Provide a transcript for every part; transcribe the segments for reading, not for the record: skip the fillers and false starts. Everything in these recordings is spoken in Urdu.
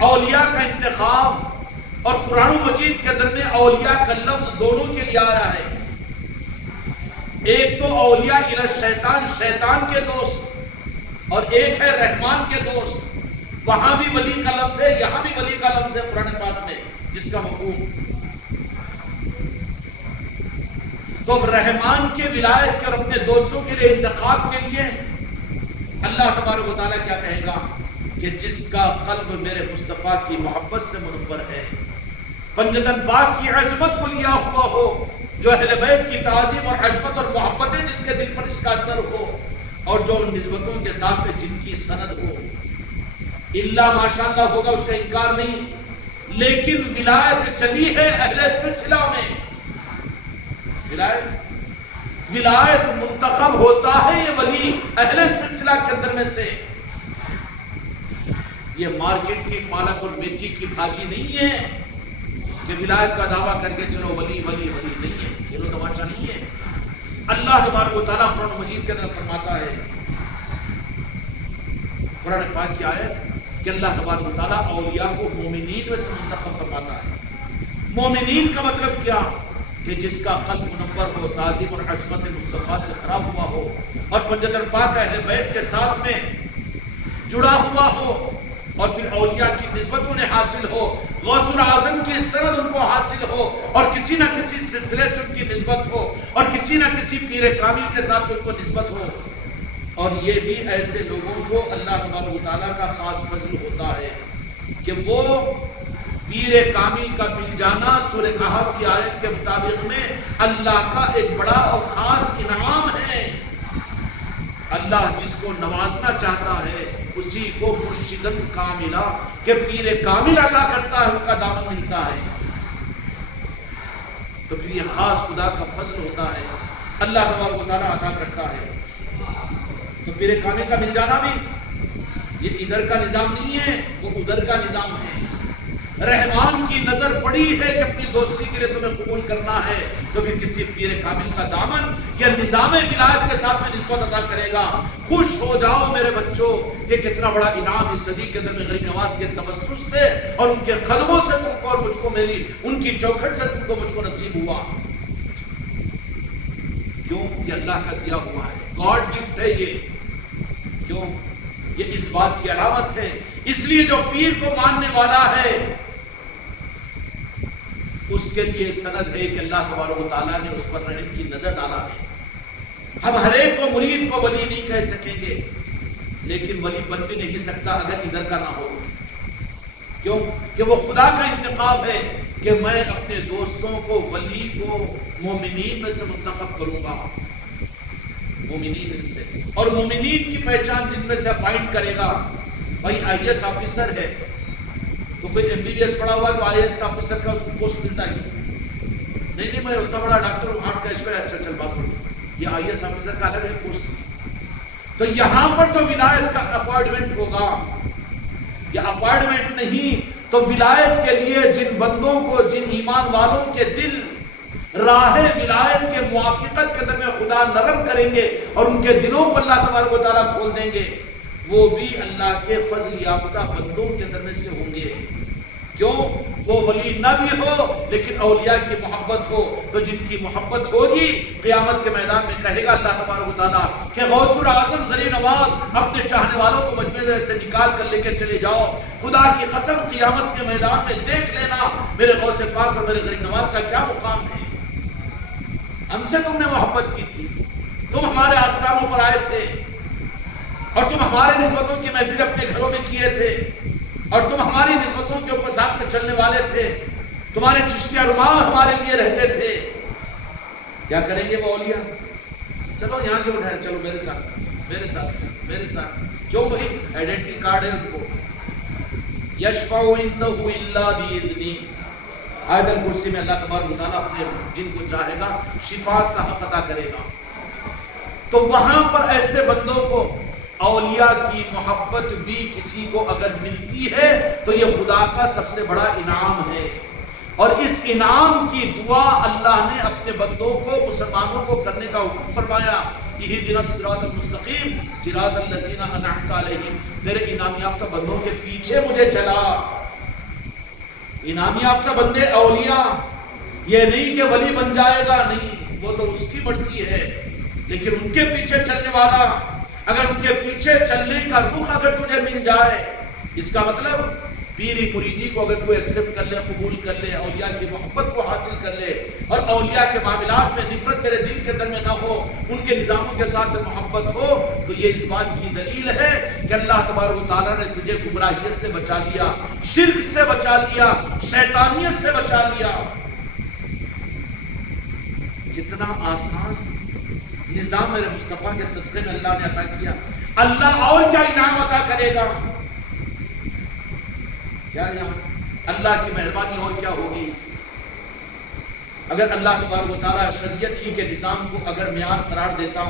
اولیاء کا انتخاب اور قرآن مجید کے اندر میں اولیاء کا لفظ دونوں کے لیے آ رہا ہے. ایک تو اولیاء الی الشیطان، شیطان کے دوست، اور ایک ہے رحمان کے دوست. وہاں بھی ولی کا لفظ ہے، یہاں بھی ولی کا لفظ ہے قرآن پاک میں، جس کا مفہوم تو رحمان کے ولایت کے اور اپنے دوستوں کے لیے انتخاب کے لیے اللہ تبارک و تعالیٰ کیا کہے گا کہ جس کا قلب میرے مصطفیٰ کی محبت سے منور ہے، پنجتن پاک کی عظمت کو لیا ہوا ہو، جو اہل بیت کی تعظیم اور عظمت اور محبتیں جس کے دل پر اس کا اثر ہو، اور جو ان نسبتوں کے ساتھ میں جن کی سند ہو. اللہ ماشاءاللہ ہوگا، اس کا انکار نہیں، لیکن ولایت چلی ہے اہل سلسلہ میں. ولایت منتخب ہوتا ہے یہ ولی اہل سلسلہ کے اندر میں سے. یہ مارکیٹ کی پالک اور میتھی کی بھاجی نہیں ہے کہ ولایت کا دعویٰ کر کے چلو ولی ولی ولی نہیں ہے، کھیلو تماشا نہیں ہے. اللہ تبارک و تعالیٰ قرآن مجید کے اندر فرماتا ہے، قرآن پاک کی آیت کہ اللہ تبارک و تعالیٰ اولیاء کو مومنین میں سے منتخب فرماتا ہے. مومنین کا مطلب کیا؟ کہ جس کا قلب منور ہو، تعظیم اور عظمت مصطفیٰ سے خراب ہوا ہو، اور پنجتن پاک اہل بیت کے ساتھ میں جڑا ہوا ہو، اور پھر اولیاء کی نسبت انہیں حاصل ہو، غوث الاعظم کی سند ان کو حاصل ہو، اور کسی نہ کسی سلسلے سے ان کی نسبت ہو، اور کسی نہ کسی پیر کامل کے ساتھ ان کو نسبت ہو. اور یہ بھی ایسے لوگوں کو اللہ تبارک و تعالیٰ کا خاص فضل ہوتا ہے کہ وہ پیر کامل کا مل جانا سورہ کہف کی آیت کے مطابق میں اللہ کا ایک بڑا اور خاص انعام ہے. اللہ جس کو نوازنا چاہتا ہے اسی کو مرشدن کاملہ کہ پیر کامل عطا کرتا ہے، ان کا دامن ملتا ہے. تو پھر یہ خاص خدا کا فضل ہوتا ہے، اللہ تبارک و تعالیٰ عطا کرتا ہے. تو پیر کامل کا مل جانا بھی یہ ادھر کا نظام نہیں ہے، وہ ادھر کا نظام ہے. رحمان کی نظر پڑی ہے کہ اپنی دوستی کے لیے تمہیں قبول کرنا ہے، تو پھر کسی پیر کامل کا دامن یا نظام ولایت کے ساتھ میں نسبت عطا کرے گا. خوش ہو جاؤ میرے بچوں، یہ کتنا بڑا انعام اس صدی کے اندر میں غریب نواز کے تبسس سے اور ان کے قدموں سے تم کو اور مجھ کو، میری ان کی چوکھٹ سے تم کو مجھ کو نصیب ہوا. کیوں؟ یہ اللہ کا دیا ہوا ہے، گاڈ گفٹ ہے یہ. کیوں؟ یہ اس بات کی علامت ہے. اس لیے جو پیر کو ماننے والا ہے اس کے لیے سند ہے کہ اللہ تبارک و تعالیٰ نے اس پر رحم کی نظر ڈالا ہے. ہم ہر ایک کو مرید کو ولی نہیں کہہ سکیں گے، لیکن ولی بن بھی نہیں سکتا اگر ادھر کا نہ ہو. کیوں؟ کہ وہ خدا کا انتخاب ہے کہ میں اپنے دوستوں کو، ولی کو مومنین میں سے منتخب کروں گا. مومنین سے، اور مومنین کی پہچان جن میں سے اپائنٹ کرے گا. بھائی آئی ایس آفیسر ہے تو کوئی ایم بی بی ایس پڑھا ہوا تو آئی ایس آفیسر کا اس کو پوسٹ ملتا ہے نہیں میں اتنا بڑا ڈاکٹر ہوں، ہارٹ کا اس پہ اچھا چل بات کروں. یہ آئی ایس آفیسر کا الگ ہے پوسٹ. تو یہاں پر جو ولایت کا اپوائنٹمنٹ ہوگا، یہ اپوائنٹمنٹ نہیں تو ولایت کے لیے جن بندوں کو، جن ایمان والوں کے دل راہ ولایت کے موافقت کے اندر میں خدا نرم کریں گے اور ان کے دلوں کو اللہ تبارک و تعالیٰ کھول دیں گے، وہ بھی اللہ کے فضل یافتہ بندوں کے اندر میں سے ہوں گے. کیوں؟ وہ ولی نہ بھی ہو لیکن اولیاء کی محبت ہو. تو جن کی محبت ہوگی قیامت کے میدان میں کہے گا اللہ تبارک و تعالیٰ کہ غوث الاعظم غریب نواز اپنے چاہنے والوں کو مجمع سے نکال کر لے کے چلے جاؤ. خدا کی قسم قیامت کے میدان میں دیکھ لینا میرے غوث پاک اور میرے غریب نواز کا کیا مقام ہے. ہم سے تم نے محبت کی تھی، تم ہمارے آستانوں پر آئے تھے، اور تم ہمارے نسبتوں کی محفل اپنے گھروں میں کیے تھے، اور تم ہماری نسبتوں کے اوپر ساتھ میں چلنے والے تھے. تمہارے چشتیہ رومال ہمارے لیے رہتے تھے. کیا کریں گے وہ اولیاء؟ چلو یہاں کے اٹھائے، چلو میرے ساتھ میرے ساتھ میرے ساتھ. کیوں بھائی؟ آئیڈینٹی کارڈ ہے ان کو. یشفع عنده الا باذنہ. آیت الکرسی میں اللہ تبارک و تعالیٰ اپنے جن کو چاہے گا شفاعت کا حق عطا کرے گا. تو وہاں پر ایسے بندوں کو اولیاء کی محبت بھی کسی کو اگر ملتی ہے تو یہ خدا کا سب سے بڑا انعام ہے. اور اس انعام کی دعا اللہ نے اپنے بندوں کو، مسلمانوں کو کرنے کا حکم فرمایا. اہدنا الصراط المستقیم صراط الذین انعمت علیہم. تیرے انعام یافتہ بندوں کے پیچھے مجھے چلا. انعام یافتہ بندے اولیاء، یہ نہیں کہ ولی بن جائے گا، نہیں، وہ تو اس کی مرضی ہے، لیکن ان کے پیچھے چلنے والا، اگر ان کے پیچھے چلنے کا رخ اگر تجھے مل جائے، اس کا مطلب پیری مریدی کو اگر کوئی ایکسپٹ کر لے، قبول کر لے، اولیاء کی محبت کو حاصل کر لے، اور اولیاء کے معاملات میں نفرت تیرے دل کے اندر میں نہ ہو، ان کے نظاموں کے ساتھ محبت ہو، تو یہ اس بات کی دلیل ہے کہ اللہ تبارک و تعالیٰ نے تجھے گمراہیت سے بچا لیا، شرک سے بچا لیا، شیطانیت سے بچا لیا۔ کتنا آسان نظام میرے مصطفیٰ کے صدقے میں اللہ نے عطا کیا۔ اللہ اور کیا انعام عطا کرے گا؟ کیا اللہ کی مہربانی اور کیا ہوگی؟ اگر اللہ تبارک و تعالیٰ شریعت ہی کے نظام کو اگر معیار قرار دیتا،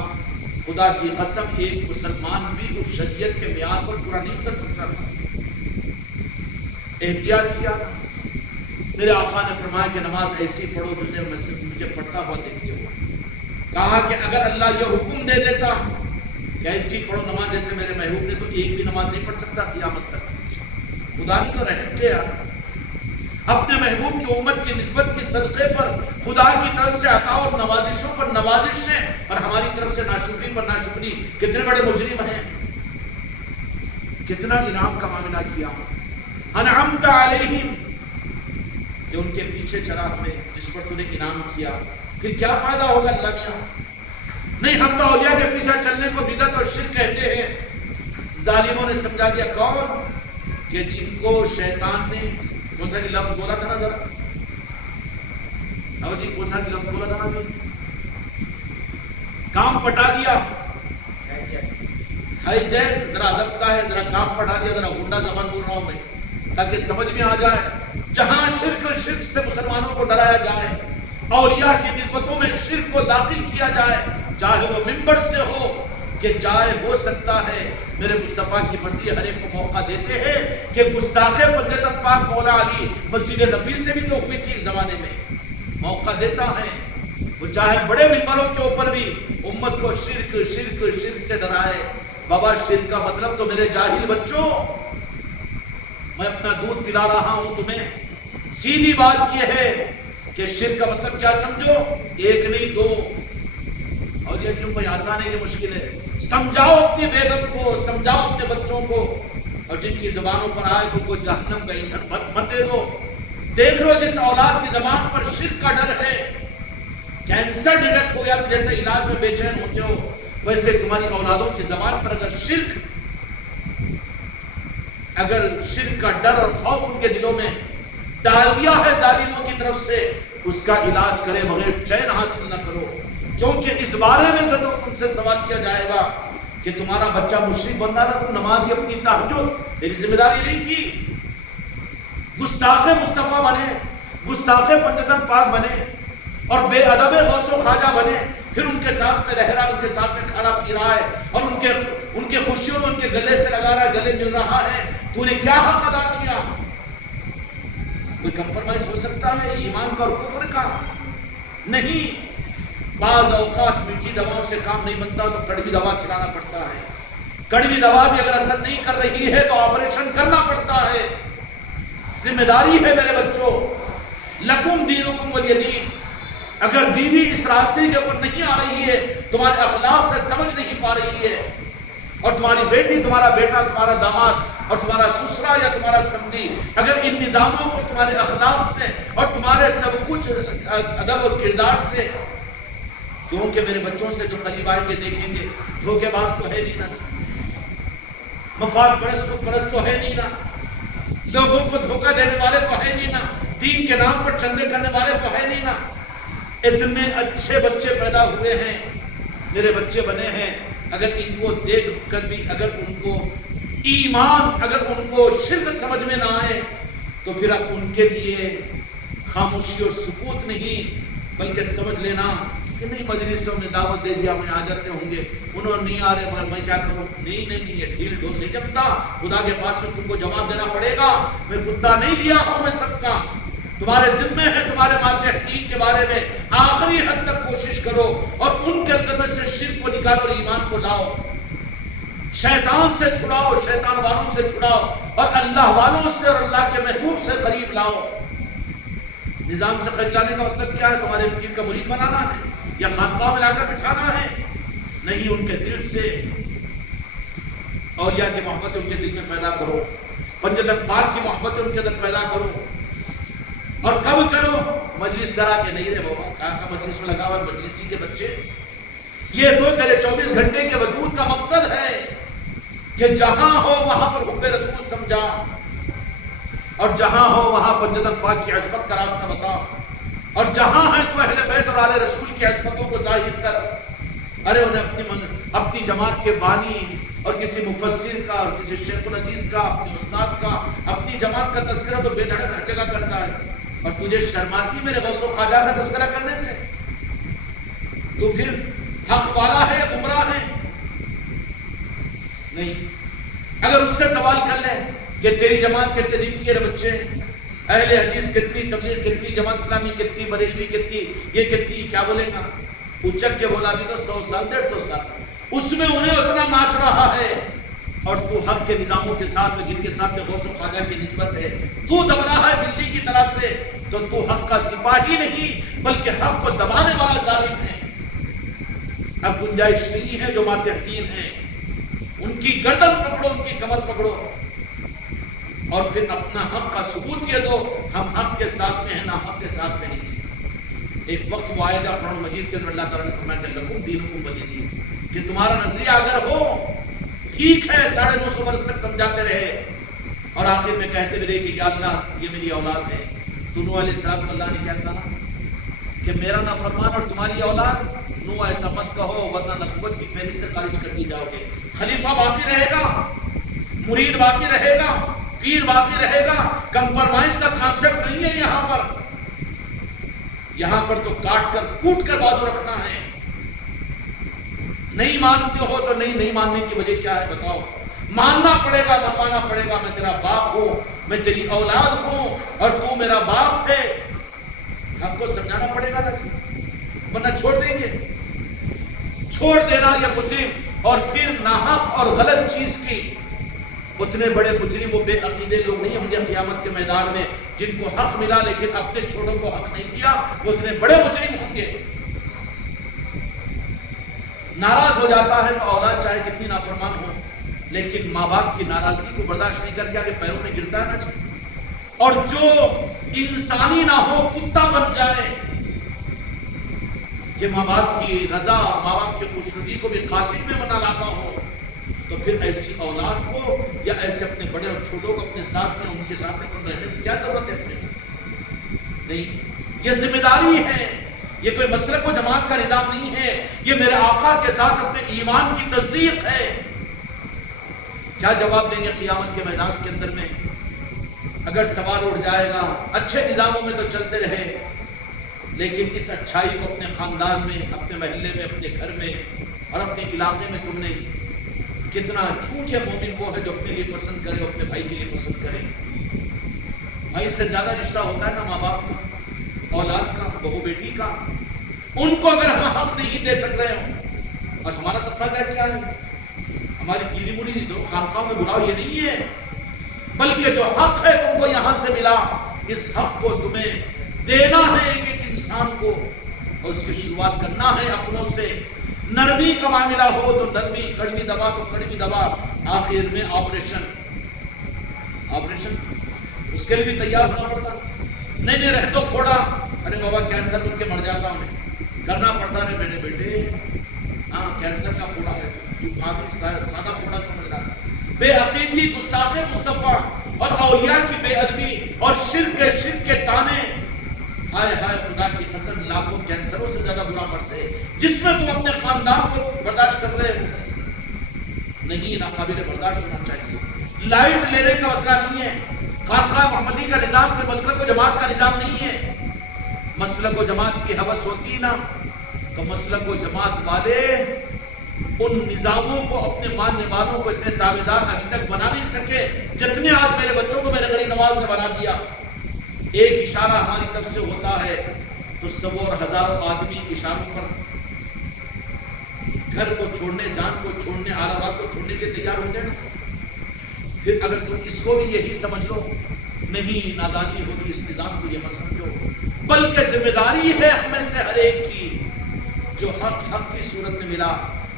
خدا کی قسم ایک مسلمان بھی اس شریعت کے معیار پر پورا نہیں کر سکتا تھا۔ احتیاط کیا، میرے آقا نے فرمایا کہ نماز ایسی پڑھو جسے مجھے پڑھتا ہوا دیکھتے ہو۔ کہا کہ اگر اللہ یہ حکم دے دیتا کہ ایسی پڑھو نماز جیسے میرے محبوب نے، تو ایک بھی نماز نہیں پڑھ سکتا قیامت تک۔ خدا نے تو رحم کیا، اپنے محبوب کی امت کی نسبت کی صدقے پر خدا کی طرف سے عطا اور نوازشوں پر نوازشیں، اور ہماری طرف سے ناشکری پر ناشکری۔ کتنے بڑے مجرم ہیں، کتنا انعام کا معاملہ کیا۔ انعمت علیہم، کہ ان کے پیچھے چلا ہمیں، جس پر تو نے انعام کیا، پھر کیا فائدہ ہوگا اللہ میاں؟ نہیں، ہم تو اولیاء کے پیچھے چلنے کو بدعت اور شرک کہتے ہیں۔ ظالموں نے سمجھا دیا، کون؟ کہ جن کو شیطان نے کون سا لفظ بولا تھا نا، ذرا جی کون سا لفظ بولا تھا نا، کام پٹا دیا، ہائی جیک، ذرا ادب کا ہے، ذرا کام پٹا دیا، ذرا گنڈا زبان بول رہا ہوں میں تاکہ سمجھ میں آ جائے۔ جہاں شرک سے مسلمانوں کو ڈرایا جائے، اولیاء کی نسبتوں میں شرک کو داخل کیا جائے، چاہے وہ منبر سے ہو کہ جائے، ہو سکتا ہے میرے مصطفیٰ کی مرضی ہر ایک کو موقع دیتے ہیں کہ گستاخ حجت پاک مولا علی مسجد نبی سے بھی تو ہوئی تھی ایک زمانے میں، موقع دیتا ہے، وہ چاہے بڑے منبروں کے اوپر بھی امت کو شرک شرک شرک سے ڈرائے۔ بابا شرک کا مطلب تو میرے جاہل بچوں، میں اپنا دودھ پلا رہا ہوں تمہیں، سیدھی بات یہ ہے کہ شرک کا مطلب کیا سمجھو، ایک نہیں دو، اور یہ جو کوئی آسان ہے کہ مشکل ہے۔ سمجھاؤ اپنی بیگم کو، سمجھاؤ اپنے بچوں کو، اور جن کی زبانوں پر آئے تو کوئی جہنم کا ایندھن مت دے دو۔ دیکھ لو جس اولاد کی زبان پر شرک کا ڈر ہے، کینسر ڈیٹیکٹ ہو گیا تو جیسے علاج میں بے چین ہوتے ہو، ویسے تمہاری اولادوں کی زبان پر اگر شرک کا ڈر اور خوف ان کے دلوں میں ڈال دیا ہے ظالموں کی طرف سے، اس کا علاج کرے بغیر چین حاصل نہ کرو، کیونکہ اس بارے میں ضرور تم سے سوال کیا جائے گا کہ تمہارا بچہ مشرک بن رہا تھا، تم نمازی اپنی تہجد، تیری ذمہ داری نہیں تھی؟ گستاخ مصطفیٰ بنے، گستاخ پنجتن پاک بنے، اور بے ادب غوث و خواجہ بنے، پھر ان کے ساتھ میں رہ رہا ہے، ان کے ساتھ میں کھانا پی رہا ہے، اور ان کے خوشیوں میں ان کے گلے سے لگا رہا ہے، گلے مل رہا ہے، تو نے کیا حق ادا کیا؟ کوئی کمپرومائز ہو سکتا ہے ایمان کا اور کفر کا؟ نہیں۔ بعض اوقات میٹھی دواؤں سے کام نہیں بنتا تو کڑوی دوا کھلانا پڑتا ہے، کڑوی دوا بھی اگر اثر نہیں کر رہی ہے تو آپریشن کرنا پڑتا ہے۔ ذمہ داری ہے میرے بچوں، لکم دینکم ولی دین۔ اگر بیوی اس راستے کے اوپر نہیں آ رہی ہے، تمہارے اخلاق سے سمجھ نہیں پا رہی ہے، اور تمہاری بیٹی، تمہارا بیٹا، تمہارا داماد اور تمہارا سسرا یا تمہارا سمدھی اگر ان نظاموں کو تمہارے اخلاق سے اور تمہارے سب کچھ ادب و کردار سے، کیونکہ میرے بچوں سے جو قریب آئیں گے دیکھیں گے دھوکے باز تو ہے نہیں نا، مفاد پرست تو ہے نہیں نا، لوگوں کو دھوکہ دینے والے تو ہے نہیں نا، دین کے نام پر چندے کرنے والے تو ہے نہیں نا۔ اتنے اچھے بچے پیدا ہوئے ہیں، میرے بچے بنے ہیں، اگر ان کو دیکھ کر بھی اگر ان کو ایمان، اگر ان کو شرک سمجھ میں نہ آئے تو پھر اب ان کے لیے خاموشی اور سکوت نہیں، بلکہ سمجھ لینا کہ نہیں، مجلسوں میں دعوت دے دیا میں آ جاتے ہوں گے، انہوں نہیں آ رہے مگر میں کیا کروں؟ نہیں، یہ ڈھیل ڈھول نہیں جمتا، خدا کے پاس میں تم کو جواب دینا پڑے گا، میں کتا نہیں لیا ہوں میں سب کا، تمہارے ذمے ہے تمہارے ماں حقیق کے بارے میں آخری حد تک کوشش کرو، اور ان کے اندر میں سے شرک کو نکالو اور ایمان کو لاؤ، شیطان سے چھڑاؤ، شیطان والوں سے چھڑاؤ، اور اللہ والوں سے اور اللہ کے محبوب سے قریب لاؤ۔ نظام سے قرض لانے کا مطلب کیا ہے؟ تمہارے پیر کا مرید بنانا ہے یا خانقاہ میں لا کر بٹھانا ہے؟ نہیں، ان کے دل سے اولیاء کی محبت ان کے دل میں پیدا کرو، پنجتن پاک کی محبت ان کے اندر پیدا کرو. اور کب کرو؟ مجلس کرا کے نہیں رہے بابا، کہاں کا مجلس میں لگا ہوا مجلسی کے بچے. یہ تو تیرے 24 گھنٹے کے وجود کا مقصد ہے کہ جہاں ہو وہاں پر حب رسول سمجھا، اور جہاں ہو وہاں پنجتن پاک کی عظمت کا راستہ بتا، اور جہاں ہے تو اہل بیت اور آل رسول کی عظمتوں کو ظاہر کر. ارے انہیں اپنی جماعت کے بانی اور کسی مفسر کا اور کسی شیخ الحدیث کا، اپنے استاد کا، اپنی جماعت کا تذکرہ تو بے دھڑک ہر جگہ کرتا ہے، اور تجھے شرماتی میرے غوث و خواجہ کا تذکرہ کرنے سے؟ تو پھر حق والا ہے یا گمراہ ہے؟ نہیں. اگر اس سے سوال کر لیں کہ تیری جماعت کتنے دن کی ہے بچے، اہل حدیث کتنی، تبلیغ کتنی، جماعت اسلامی کتنی، بریلوی کتنی، یہ کتنی، کیا بولے گا؟ اچک کے بولا بھی تو 100 سال 150 سال، اس میں انہیں اتنا ناچ رہا ہے، اور تو حق کے نظاموں کے ساتھ میں، جن کے ساتھ میں غوث و خواجہ کی نسبت ہے، تو دب رہا ہے بلی کی طرح سے. تو حق کا سپاہی نہیں بلکہ حق کو دبانے والا ظالم ہے. اب گنجائش نہیں ہے جو ماتحتین ہیں، ان کی گردن پکڑو، ان کی کمر پکڑو، اور پھر اپنا حق کا ثبوت یہ دو، ہم حق کے ساتھ میں ہیں، نہ حق کے ساتھ میں نہیں. ایک وقت وہ آئے گا قرآن مجید کے اندر اللہ تعالیٰ نے فرمایا کہ لکم دینکم ولی دین، کہ تمہارا نظریہ اگر ہو ٹھیک ہے، 950 برس تک سمجھاتے رہے، اور آخر میں کہتے بھی رہے کہ یا اللہ یہ میری اولاد ہے. تو نوح علیہ السلام کو اللہ نے کیا کہا کہ میرا نافرمان اور تمہاری اولاد؟ نوح ایسا مت کہو ورنہ نبوت کی فہرست سے خارج کر دی جاؤ گے. خلیفہ باقی رہے گا، مرید باقی رہے گا، پیر باقی رہے گا. کمپرمائز کا کانسیپٹ نہیں ہے یہاں پر. یہاں پر تو کاٹ کر کوٹ کر بازو رکھنا ہے. نہیں مانتے ہو تو نہیں ماننے کی وجہ کیا ہے بتاؤ؟ ماننا پڑے گا، منوانا پڑے گا. میں تیرا باپ ہوں، میں تیری اولاد ہوں، اور تو میرا باپ ہے. حق کو سمجھانا پڑے گا نا، ورنہ چھوڑ دیں گے. چھوڑ دینا یہ مجرم، اور پھر ناحق اور غلط چیز کی. اتنے بڑے مجرم وہ بے عقیدے لوگ نہیں ہوں گے قیامت کے میدان میں جن کو حق ملا لیکن اپنے چھوٹوں کو حق نہیں کیا. وہ اتنے بڑے مجرم ہوں گے. ناراض ہو جاتا ہے تو اولاد چاہے کتنی نافرمان ہو، لیکن ماں باپ کی ناراضگی کو برداشت نہیں کر کے آگے پیروں میں گرتا ہے نا. اور جو انسانی نہ ہو، کتا بن جائے کہ ماں باپ کی رضا، ماں باپ کی خوشنودی کو بھی خاطر میں بنا لاتا ہو، تو پھر ایسی اولاد کو یا ایسے اپنے بڑے اور چھوٹوں کو اپنے ساتھ میں، ان کے ساتھ میں رہنے کی کیا ضرورت ہے؟ اپنے نہیں، یہ ذمہ داری ہے. یہ کوئی مسلک و جماعت کا نظام نہیں ہے. یہ میرے آقا کے ساتھ اپنے ایمان کی تصدیق ہے. کیا جواب دیں گے قیامت کے میدان کے اندر میں؟ اگر سوال اٹھ جائے گا اچھے نظاموں میں تو چلتے رہے، لیکن اس اچھائی کو اپنے خاندان میں، اپنے محلے میں، اپنے گھر میں اور اپنے علاقے میں تم نے کتنا جھوٹ ہے. مومن وہ ہے جو اپنے لیے پسند کرے، اپنے بھائی کے لیے پسند کرے. بھائی سے زیادہ رشتہ ہوتا ہے نا ماں باپ کا، اولاد کا، بہو بیٹی کا. ان کو اگر ہم حق نہیں دے سک رہے ہوں، اور ہمارا تقاضا کیا ہے؟ ہماری پیری مریدی دو خانقاہوں میں بلاؤ یہ نہیں ہے، بلکہ جو حق ہے تم کو یہاں سے ملا، اس حق کو تمہیں دینا ہے ایک ایک انسان کو، اور اس کی شروعات کرنا ہے اپنوں سے. نرمی کا معاملہ ہو تو نرمی، کڑوی دوا تو کڑوی دوا، آخر میں آپریشن. اس کے لیے بھی تیار ہونا پڑتا. نہیں رہ تو پھوڑا، ارے بابا کینسر ان کے مر جاتا ہوں، کرنا پڑتا ہے میرے بیٹے. ہاں کینسر کا پھوڑا ہے، تو سادہ پھوڑا سمجھ رہا. بے عقیدگی، گستاخ مصطفیٰ اور اولیاء کی بے ادبی اور شرک کے تانے. ہائے ہائے خدا کی قسم، لاکھوں کینسروں سے زیادہ برا مرض ہے جس میں تم اپنے خاندان کو برداشت کر رہے ہو. نہیں، ناقابل برداشت ہونا چاہیے. لائٹ لینے کا مسئلہ نہیں ہے. خانقاہ محمدی کا نظام کوئی مسلک و جماعت کا نظام نہیں ہے. مسلک و جماعت کی حوث ہوتی نا تو مسلک و جماعت والے ان نظاموں کو، اپنے ماننے والوں کو اتنے تابعدار ابھی تک بنا نہیں سکے جتنے آج میرے بچوں کو میرے غریب نواز نے بنا دیا. ایک اشارہ ہماری طرف سے ہوتا ہے تو سبوں اور ہزاروں آدمی اشاروں پر گھر کو چھوڑنے، جان کو چھوڑنے، آلات کو چھوڑنے کے تیار ہوتے ہیں. پھر اگر تم اس کو بھی یہی سمجھ لو، نہیں نادانی ہوگی اس نظام کو، یہ مت سمجھو بلکہ ذمہ داری ہے ہمیں سے ہر ایک کی، جو حق کی صورت میں ملا۔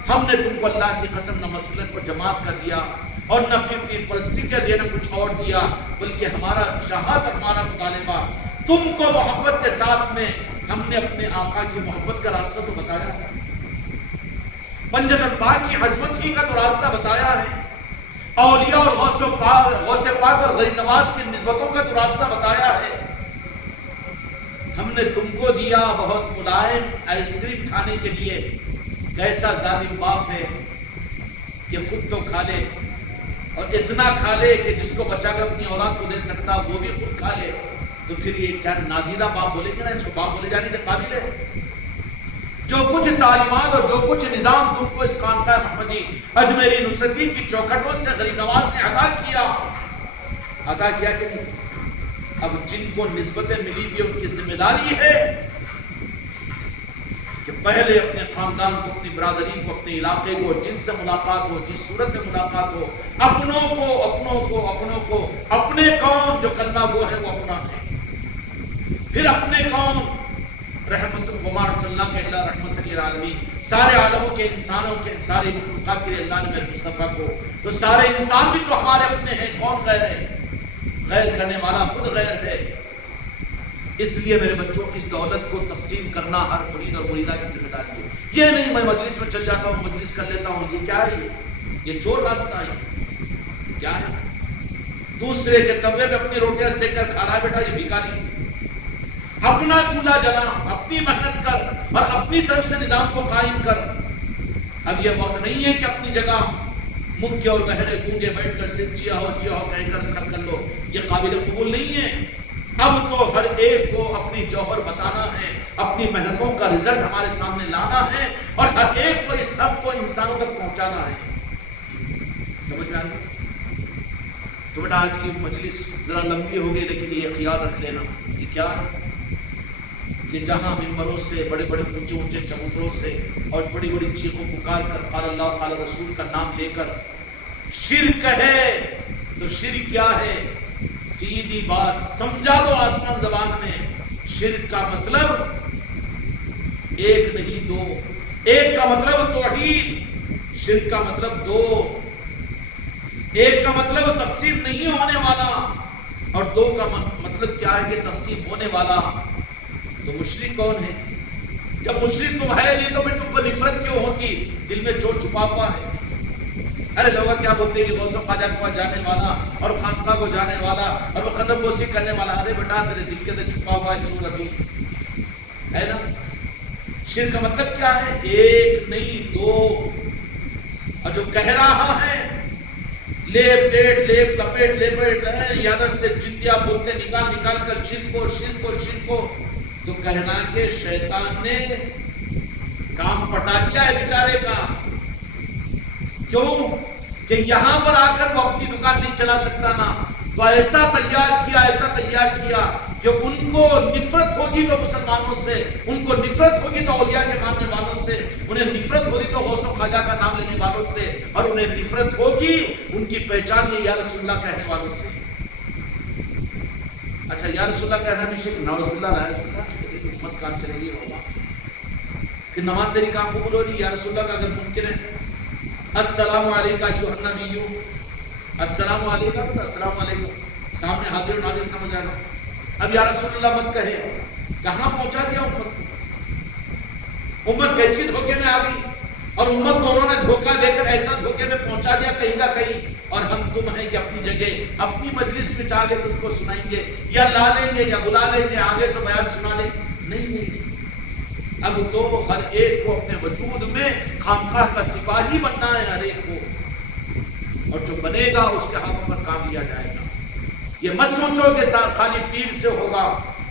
ہم نے تم کو اللہ کی قسم نہ مسلک پر جماعت کا دیا اور نہ پھر پیر پرستی کا دیا، نہ کچھ اور دیا، بلکہ ہمارا چاہت اور ہمارا مطالبہ تم کو محبت کے ساتھ میں ہم نے اپنے آقا کی محبت کا راستہ تو بتایا ہے، پنجتن پاک کی عظمت ہی کا تو راستہ بتایا ہے، اولیاء اور غوث پاک اور غریب نواز کی نسبتوں کا تو راستہ بتایا ہے۔ ہم نے تم کو دیا بہت ملائم آئس کریم کھانے کے لیے، کیسا ظالم باپ ہے کہ خود تو کھا لے اور اتنا کھا لے کہ جس کو بچا کر اپنی اولاد کو دے سکتا وہ بھی خود کھا لے، تو پھر یہ کیا نادیدہ باپ بولے گا؟ اس کو باپ بولے جانے کے قابل ہے؟ جو کچھ تعلیمات اور جو کچھ نظام تم کو اس خانقاہ محمدی اجمیری نصرتی کی چوکھٹوں سے غریب نواز نے عطا کیا کہ نہیں؟ اب جن کو نسبتیں ملی ہوئی ان کی ذمہ داری ہے کہ پہلے اپنے خاندان کو، اپنی برادری کو، اپنے علاقے کو، جن سے ملاقات ہو، جس صورت میں ملاقات ہو، اپنوں کو اپنے قوم جو کلمہ گو ہے وہ اپنا ہے، پھر اپنے قوم رحمت وما ارسلنا کا الا رحمت للعالمین، سارے عالموں کے انسانوں کے ساری مخلوقات کے لیے اللہ نے میرے مصطفیٰ کو، تو سارے انسان بھی تو ہمارے اپنے ہیں، کون غیر ہے؟ غیر کرنے والا خود غیر ہے۔ اس لیے میرے بچوں کی اس دولت کو تقسیم کرنا ہر مرید اور مریدہ کی ذمہ داری ہے۔ یہ نہیں میں مجلس میں چل جاتا ہوں، مجلس کر لیتا ہوں، یہ کیا ہے؟ یہ چور راستہ ہے، کیا ہے؟ دوسرے کے توے پہ اپنی روٹیاں سیک کر کھا رہا ہے بیٹا، یہ بھیکاری۔ اپنا چولہا جلا، اپنی محنت کر اور اپنی طرف سے نظام کو قائم کر۔ اب یہ وقت نہیں ہے کہ اپنی جگہ مکے اور بہرے گونگے بیٹھ کر صرف جیا ہو کہہ کر لو، یہ قابل قبول نہیں ہے۔ اب تو ہر ایک کو اپنی جوہر بتانا ہے، اپنی محنتوں کا رزلٹ ہمارے سامنے لانا ہے، اور ہر ایک کو اس حق کو انسانوں تک پہنچانا ہے۔ سمجھ میں آ گئی؟ تو بیٹا آج کی مجلس ذرا لمبی ہو گئی، لیکن یہ خیال رکھ لینا کہ کیا ہے کہ جہاں ممبروں سے، بڑے بڑے اونچے چبوتروں سے اور بڑی بڑی چیخوں پکار کر قال اللہ قال رسول کا نام لے کر شرک ہے، تو شرک کیا ہے؟ سیدھی بات سمجھا دو آسان زبان میں، شرک کا مطلب ایک نہیں دو، ایک کا مطلب توحید، شرک کا مطلب دو، ایک کا مطلب تقسیم نہیں ہونے والا اور دو کا مطلب کیا ہے کہ تقسیم ہونے والا۔ تو مشرک کون ہے؟ جب مشرک تم ہے نہیں تو پھر تم کو نفرت کیوں ہوتی؟ دل میں چوٹ چھپا ہوا ہے۔ ارے لوگ کیا بولتے ہیں کہ غوث خواجہ کے پاس جانے والا اور خانقاہ کو جانے والا اور وہ قدم بوسی کرنے والا، ارے بیٹا تیرے دل کے اندر چھپا ہوا ہے چور ابھی ہے نا۔ شرک کا مطلب کیا ہے؟ ایک نہیں دو، اور جو کہہ رہا ہے لیپ لپیٹ رہے یادت سے جتیا بولتے نکال کر شرک کو تو کہنا کہ شیطان نے کام پٹا دیا ہے بیچارے کا۔ کیوں کہ یہاں پر آ کر وہ اپنی دکان نہیں چلا سکتا نا، تو ایسا تیار کیا کہ ان کو نفرت ہوگی تو مسلمانوں سے، ان کو نفرت ہوگی تو اولیاء کے ماننے والوں سے، انہیں نفرت ہوگی تو غوث و خواجہ کا نام لینے والوں سے، اور انہیں نفرت ہوگی ان کی پہچان یہ یا رسول اللہ کہنے والوں سے۔ اچھا یا رسول اللہ کہنا بھی شرک، نعوذ باللہ لا رسول اللہ، امت کام چلے گی ہوگا کہ نماز تیری کام قبول ہو رہی؟ یا رسول اللہ کا اگر ممکن ہے السلام علیکہ ایھا النبی، السلام علیکم، السلام علیکم، سامنے حاضر و ناظر سمجھ رہا نا۔ اب یا رسول اللہ مت کہے، کہاں پہنچا دیا امت کیسی دھوکے میں آ گئی، اور امت کو انہوں نے دھوکہ دے کر ایسا دھوکے میں پہنچا دیا کہیں کا کہیں، اور ہم تم ہیں کہ اپنی جگہ اپنی مجلس میں چاہ گے تو اس کو سنائیں گے یا لا لیں گے یا بلا لیں گے، آگے سے بیان سنا لیں، نہیں۔ اب تو ہر ایک کو اپنے وجود میں خانقاہ کا سپاہی بننا ہے، ہر ایک کو، اور جو بنے گا اس کے ہاتھوں پر کام لیا جائے گا۔ یہ مت سوچو کہ خالی پیر سے ہوگا،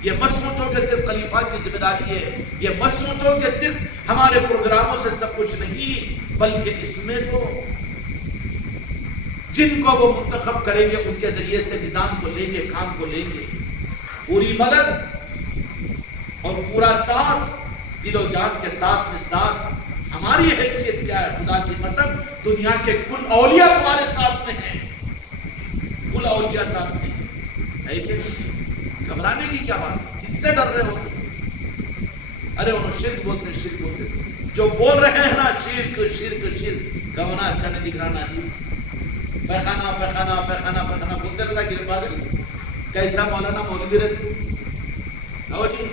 یہ مت سوچو کہ صرف خلیفہ کی ذمہ داری ہے، یہ مت سوچو کہ صرف ہمارے پروگراموں سے سب کچھ نہیں، بلکہ اس میں تو جن کو وہ منتخب کریں گے ان کے ذریعے سے نظام کو لیں گے، کام کو لیں گے، پوری مدد اور پورا ساتھ، دل و جان کے ساتھ میں ساتھ۔ ہماری حیثیت کیا ہے؟ خدا کی قسم دنیا کے کل اولیاء تمہارے ساتھ میں ہیں، کل اولیاء ساتھ میں ہیں، ہے کہ نہیں؟ گھبرانے کی کیا بات ہے؟ کس سے ڈر رہے ہو تم؟ ارے انہوں شرک بولتے جو بول رہے ہیں نا شرک شرک شرک کہنا اچھا نہیں دکھ رہا نا جی پیخانہ پیخانہ پیخانہ پیخانہ بولتے رہتا گرے بادل کیسا مولانا مولوی رہتے او جی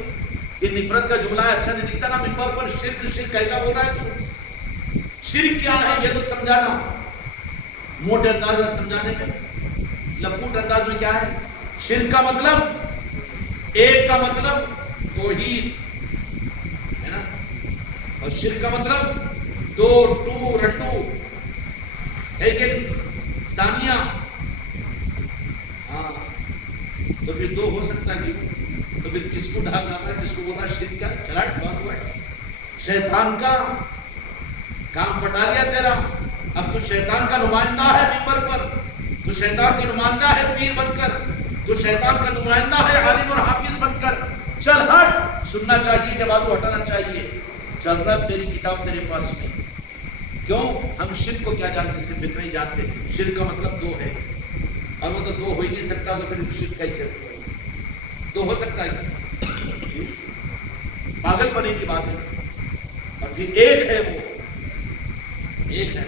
یہ نفرت کا جملہ ہے اچھا نہیں دکھتا نا منبر پر شرک شرک کہتا بول رہا ہے تو شرک کیا ہے یہ تو سمجھانا موٹے انداز میں سمجھانے میں لپوٹ انداز میں کیا ہے شرک کا مطلب ایک کا مطلب توحید ہے نا اور شرک کا مطلب دو ٹو رٹو ہے کہ نہیں ثانیہ ہاں تو پھر دو ہو سکتا ہے تو پھر کس کو ڈھال رہا ہے کس کو بول رہا شرک کا چلاٹ بہت ہوا ہے شیطان کا کام پٹا لیا تیرا اب تو شیطان کا نمائندہ ہے ممبر پر تو شیطان کا نمائندہ ہے پیر بن کر تو شیطان کا نمائندہ ہے عالم اور حافظ بن کر چل ہٹ سننا چاہیے کہ بازو ہٹانا چاہیے چل رہا تیری کتاب تیرے پاس میں کیوں ہم شرک کو کیا جانتے صرف اتنا ہی جانتے شرک کا مطلب دو ہے اور وہ تو دو ہو ہی نہیں سکتا تو پھر شرک کیسے دو ہو سکتا ہے پاگل پنے کی بات ہے اور پھر ایک ہے وہ ایک ہے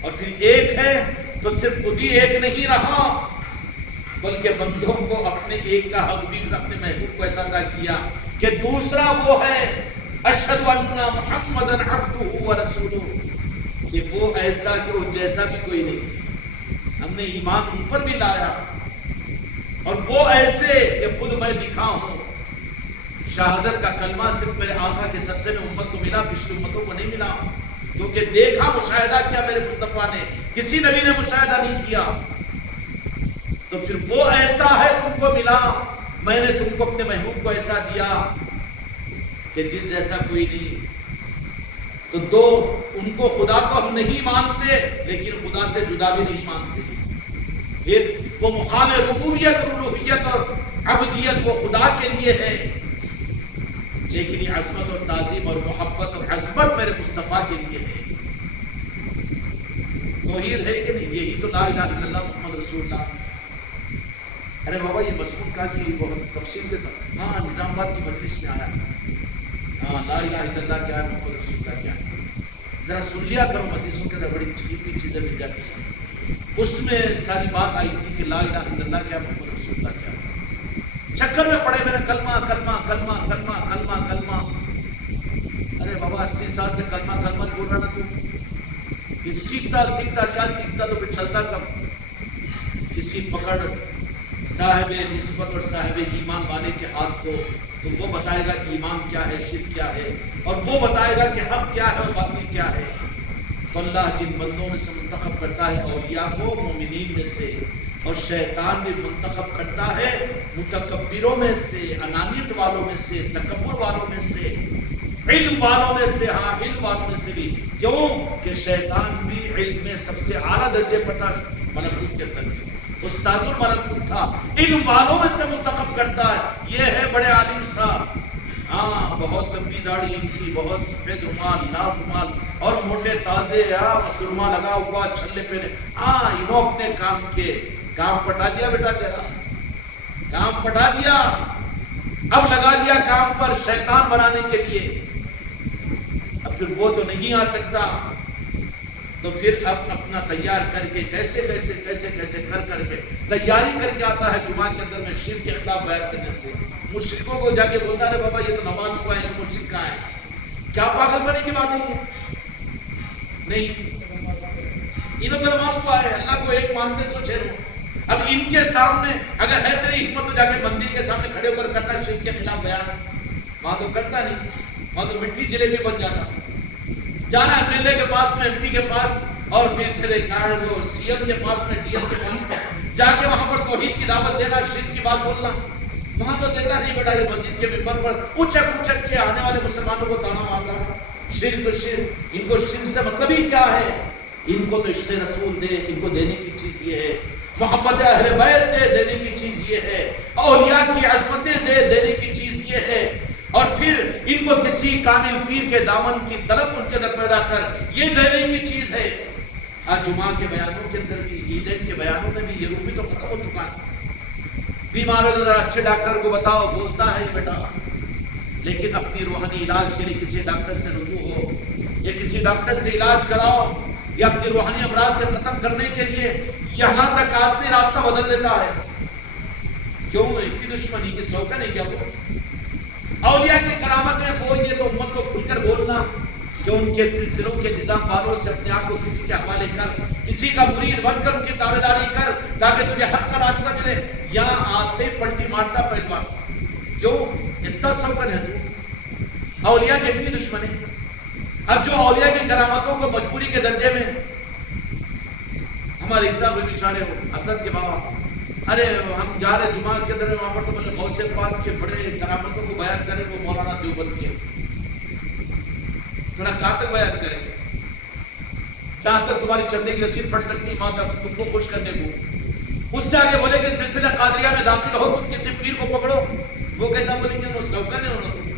اور پھر ایک ہے تو صرف خود ہی ایک نہیں رہا بلکہ بندوں کو اپنے ایک کا حق بھی اپنے محبوب کو ایسا ادا کیا کہ دوسرا وہ ہے اشہد ان محمدً عبدہ ورسولہ کہ وہ ایسا کہ وہ جیسا بھی کوئی نہیں ہم نے ایمان ان پر بھی لایا اور وہ ایسے کہ خود میں دکھا ہوں شہادت کا کلمہ صرف میرے آقا کے صدقے میں امت کو ملا پچھلی امتوں کو نہیں ملا کیونکہ دیکھا مشاہدہ کیا میرے مصطفیٰ نے کسی نبی نے مشاہدہ نہیں کیا تو پھر وہ ایسا ہے تم کو ملا میں نے تم کو اپنے محبوب کو ایسا دیا کہ جس جیسا کوئی نہیں تو دو ان کو خدا کو ہم نہیں مانتے لیکن خدا سے جدا بھی نہیں مانتے ایک وہ مقام ربوبیت الوہیت اور عبدیت وہ خدا کے لیے ہے لیکن یہ عظمت اور تعظیم اور محبت اور عظمت میرے مصطفیٰ کے لیے ہے توحید ہے کہ نہیں یہی تو لا الہ الا اللہ محمد رسول اللہ ارے بابا یہ مضمون کا کہ بہت تفصیل کے ساتھ ہاں نظام آباد کی مجلس میں آیا تھا ہاں لا الہ الا اللہ کیا ہے محمد رسول اللہ کیا ہے ذرا سن لیا کرو مجلسوں کے اندر بڑی قیمتی چیزیں مل جاتی ہیں اس میں ساری بات آئی تھی کہ لا الہ الا اللہ کیا محمد رسول اللہ کیا چکر میں پڑے میرا کلمہ کلمہ کلمہ کلمہ کلمہ کلمہ ارے بابا 80 سال سے کلمہ کلمہ بول رہا نا تو پھر سیکھتا سیکھتا کیا سیکھتا تو پھر چلتا کب کسی پکڑ صاحب نسبت اور صاحب ایمان والے کے ہاتھ کو تو وہ بتائے گا کہ ایمان کیا ہے شرک کیا ہے اور وہ بتائے گا کہ حق کیا ہے اور باطل کیا ہے تو اللہ جن بندوں میں سے منتخب کرتا ہے اولیاء کو مومنین میں سے اور شیطان بھی منتخب کرتا ہے متکبروں میں سے انانیت والوں میں سے تکبر والوں میں سے علم والوں میں سے ہاں علم والوں میں سے بھی کیوں کہ شیطان بھی علم میں سب سے اعلیٰ درجے پر تھا ملکوت کے اندر استاذ الملکوت تھا علم والوں میں سے منتخب کرتا ہے یہ ہے بڑے عالم صاحب ہاں بہت لمبی داڑھی ان کی بہت سفید رومال لال رومال اور موٹے تازے سرما لگا ہوا چھلے پہنے ہاں انہوں اپنے کام کے کام پٹا دیا بیٹا تیرا کام پٹا دیا اب لگا دیا کام پر شیطان بنانے کے لیے اب پھر وہ تو نہیں آ سکتا تو پھر اب اپنا تیار کر کے کیسے کیسے کیسے کیسے کر کے تیاری کر کے آتا ہے جمعہ کے اندر میں شرک کے خلاف بیعت کرنے سے مشرکوں کو جا کے بولتا ہے بابا یہ تو نماز کو ہے مشرک کا ہے کیا پاگل بنے کی بات ہے یہ نہیں انہوں تو نماز کو آئے اللہ کو ایک مانتے سو چھ اب ان کے سامنے اگر ہے تیری حکمت تو جا کے مندر کے سامنے کھڑے ہو کر کرنا شرک کے خلاف بیان وہاں تو کرتا نہیں وہاں تو مٹھی جلیبی بن جاتا جانا ایم ایل اے کے پاس میں ایم پی کے پاس اور پھر پھر جو سی ایم کے پاس میں ڈی ایم کے پاس میں جا کے وہاں پر توحید کی دعوت دینا شرک کی بات بولنا وہاں تو دیتا نہیں بیٹا یہ مسجد کے ممبر پر اچک اچک کے آنے والے مسلمانوں کو تانا مار رہا ہے شرک شرک ان کو شرک سے مطلب ہی کیا ہے ان کو تو عشق رسول دے ان کو دینے کی چیز یہ ہے محبت اہل بیت دے دینے کی چیز یہ ہے اولیاء کی عظمتیں دے دینے کی چیز یہ ہے اور پھر ان کو کسی کامل پیر کے دامن کی طلب ان کے اندر پیدا کر یہ دینے کی چیز ہے آج جمعہ کے بیانوں کے اندر بھی عیدین کے بیانوں میں بھی یہ روح بھی تو ختم ہو چکا ہے بیمار ہو تو ذرا اچھے ڈاکٹر کو بتاؤ بولتا ہے بیٹا لیکن اپنی روحانی علاج کے لیے کسی ڈاکٹر سے رجوع ہو یا کسی ڈاکٹر سے علاج کراؤ یا اپنی روحانی امراض کو ختم کرنے کے لیے یہاں تک آستے راستہ بدل دیتا ہے. کیوں اتنی دشمنی کی سوکن ہے کیا وہ؟ اولیاء کی کرامتیں وہ یہ تو امت کو کھل کر بولنا کہ ان کے سلسلوں کے نظام والوں سے اپنے آپ کو کسی کے حوالے کر, کسی کا مرید بن کر ان کی تابعداری کر تاکہ تجھے حق کا راستہ ملے. یہاں آتے پلٹی مارتا پہلوان. جو اتنا سوکن ہے تو اولیاء کے اتنی دشمن ہے. اب جو اولیاء کی کرامتوں کو مجبوری کے درجے میں ہمارے حساب میں بیچارے ہو اسد کے بابا, ارے ہم جا رہے جمعہ کے اندر وہاں پر تو بولے غوث پاک کے بڑے کرامتوں کو بیان کریں وہ مولانا دیوبند کے تھوڑا کہاں تک بیان کریں جہاں تک تمہاری چندے کی رسید پڑ سکتی وہاں تک تم کو خوش کرنے کو. اس سے آگے بولے کہ سلسلہ قادریہ میں داخل ہو تم کسی پیر کو پکڑو, وہ کیسا بولیں گے؟ وہ سوکن ہے انہوں,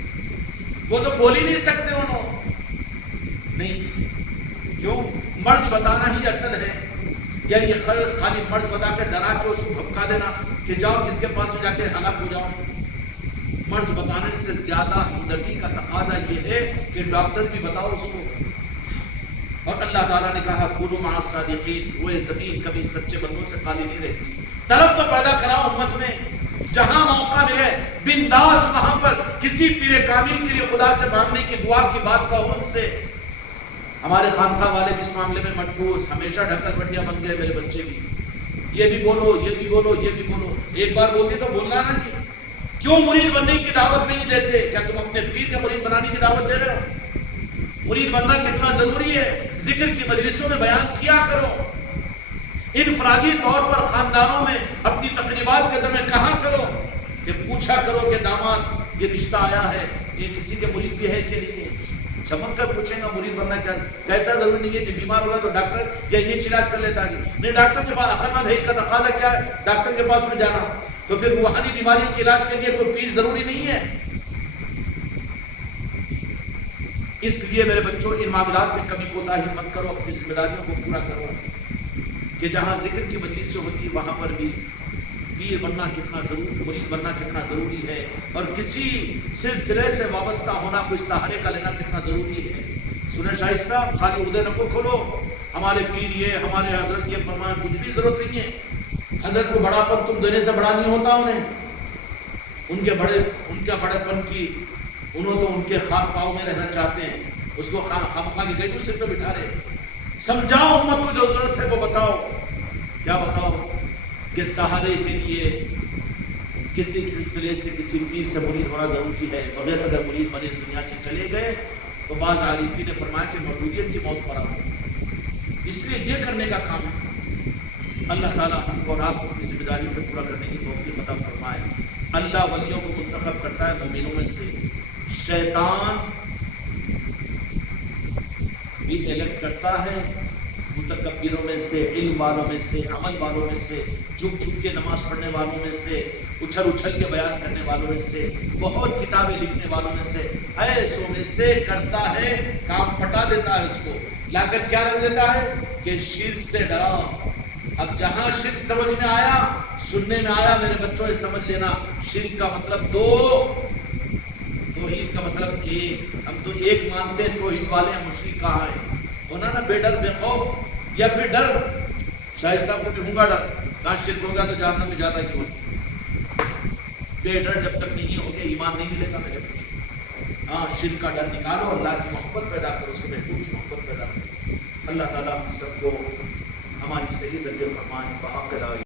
وہ تو بول ہی نہیں سکتے انہوں. نہیں, جو مرض بتانا ہی اصل ہے یا یہ خالی مرض بتا کے ڈرا کے اس کو بھپکا دینا کہ جاؤ کس کے پاس جا کے ہلاک ہو جاؤ. مرض بتانے سے زیادہ ہمدردی کا تقاضا یہ ہے کہ ڈاکٹر بھی بتاؤ اس کو. اور اللہ تعالیٰ نے کہا کونوا مع الصادقین, وہ زمین کبھی سچے بندوں سے خالی نہیں رہتی. طلب تو پیدا کراؤ امت میں, جہاں موقع ملے بنداس وہاں پر کسی پیر کامل کے لیے خدا سے مانگنے کی دعا کی بات کہو ان سے. ہمارے خانقاہ والے بھی اس معاملے میں مٹھوس ہمیشہ ڈھکل بٹیا بن گئے. میرے بچے بھی یہ بھی بولو یہ بھی بولو یہ بھی بولو. ایک بار بولتے تو بولنا نا جی. کیوں مرید بننے کی دعوت نہیں دیتے؟ کیا تم اپنے پیر کا مرید بنانے کی دعوت دے رہے ہو؟ مرید بننا کتنا ضروری ہے. ذکر کی مجلسوں میں بیان کیا کرو, انفرادی طور پر خاندانوں میں اپنی تقریبات کے دوران کہا کرو کہ پوچھا کرو کہ داماد یہ رشتہ آیا ہے یہ کسی کے مرید بھی ہے کہ نہیں ہے. چمک کر پوچھیں گا مرید بننا کیا کیسا ضروری نہیں ہے کہ بیمار ہوگا تو ڈاکٹر یا انہیں علاج کر لیتا ہے. نہیں, ڈاکٹر کے پاس عقل مند ہے کا تقاضا کیا ہے ڈاکٹر کے پاس میں جانا, تو پھر روحانی بیماریوں کے علاج کے لیے کوئی پیر ضروری نہیں ہے. اس لیے میرے بچوں ان معاملات میں کمی کوتاہی مت کرو, اپنی ذمہ داریوں کو پورا کرو کہ جہاں ذکر کی مجلس سے ہوتی ہے وہاں پر بھی پیر بننا کتنا ضروری, مرید بننا کتنا ضروری ہے, اور کسی سلسلے سے وابستہ ہونا, کوئی سہارے کا لینا کتنا ضروری ہے. سنیں شاہد صاحب, خالی عہدے نہ کو کھولو ہمارے پیر یہ ہمارے حضرت یہ فرمائے, کچھ بھی ضرورت نہیں ہے. حضرت کو بڑا پن تم دینے سے بڑا نہیں ہوتا انہیں. ان کے بڑے پن کی انہوں تو ان کے خاک پاؤں میں رہنا چاہتے ہیں, اس کو خامخواہ کی گئی سر پہ بٹھا رہے. سمجھاؤ امت کو جو ضرورت ہے وہ بتاؤ. کیا بتاؤ کہ سہارے کے لیے کسی سلسلے سے کسی پیر سے مرید ہونا ضروری ہے. بغیر اگر مرید بنے اس دنیا سے چلے گئے تو بعض عارفین نے فرمایا کہ مولودیت کی موت پر آؤ. اس لیے یہ کرنے کا کام ہے. اللہ تعالیٰ ہم کو اور آپ کو اپنی ذمہ داریوں کو پورا کرنے کی توفیق عطا فرمائے. اللہ ولیوں کو منتخب کرتا ہے مومنوں میں سے, شیطان بھی الیکٹ کرتا ہے متکبروں میں سے, علم والوں میں سے, عمل والوں میں سے, جھک جھک کے نماز پڑھنے والوں میں سے, اچھل اچھل کے بیان کرنے والوں میں سے, بہت کتابیں لکھنے والوں میں سے, ایسوں میں سے کرتا ہے. کام پھٹا دیتا ہے, اس کو لا کر کیا رکھ دیتا ہے کہ شرک سے ڈراؤ. اب جہاں شرک سمجھ میں آیا, سننے میں آیا, میرے بچوں یہ سمجھ لینا شرک کا مطلب دو, توحید کا مطلب ایک. ہم تو ایک مانتے ہیں, توحید والے ہیں, مشرک کہاں ہے؟ ہونا نا بے ڈر بے خوف, یا پھر ڈر. شاہد صاحب کو بھی ہوں گا ڈر, کہاں شرک ہوگا تو جہنم میں جاتا کیوں؟ بے ڈر جب تک نہیں ہوگے ایمان نہیں ملے گا. میرے بچوں ہاں شرک کا ڈر نکالو, اللہ کی محبت پیدا کرو, اس کو محبوب کی محبت پیدا کرو. اللہ تعالیٰ ہم سب کو ہماری صحیح درجہ فرمائے. بحق لا